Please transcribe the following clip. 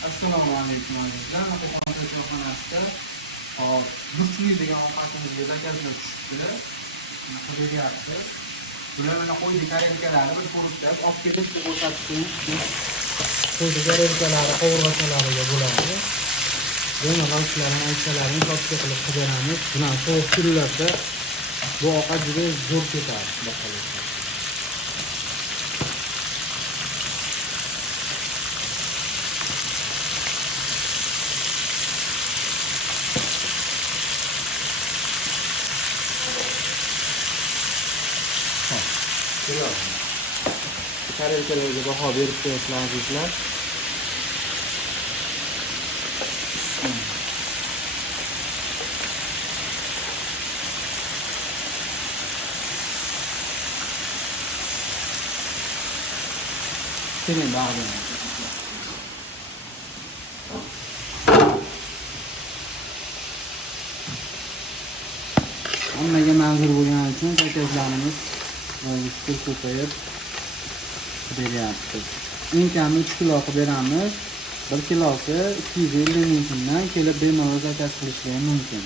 Assalomu alaykum azizlar. Maqom choyxonasida hop burchli degan ovqatimizga zakazlar tushibdi. Bunaqa beryapmiz. Bular mana qo'ydi tarelkalarni bir ko'ribsiz. Olib ketib ko'rsatib qo'ydi tarelkalari qovurg'achalariga bo'ladi. Yana g'alchilarni aytalarini topga qilib qidiramiz. Bunaqa sovuq kunlarda bu ovqat juda zo'r ketadi. Bakalım. Tarelkalarga baho berib qo'yasizlar azizlar. Keling bag'rin. Hammaga manzur bo'lgani uchun zakazlarimiz fikr ko'payib beryapmiz. Eng kami 3 kilo qilib beramiz. 1 kilosi 250 ming so'mdan kelib bemalol zakaz qilishlari mumkin.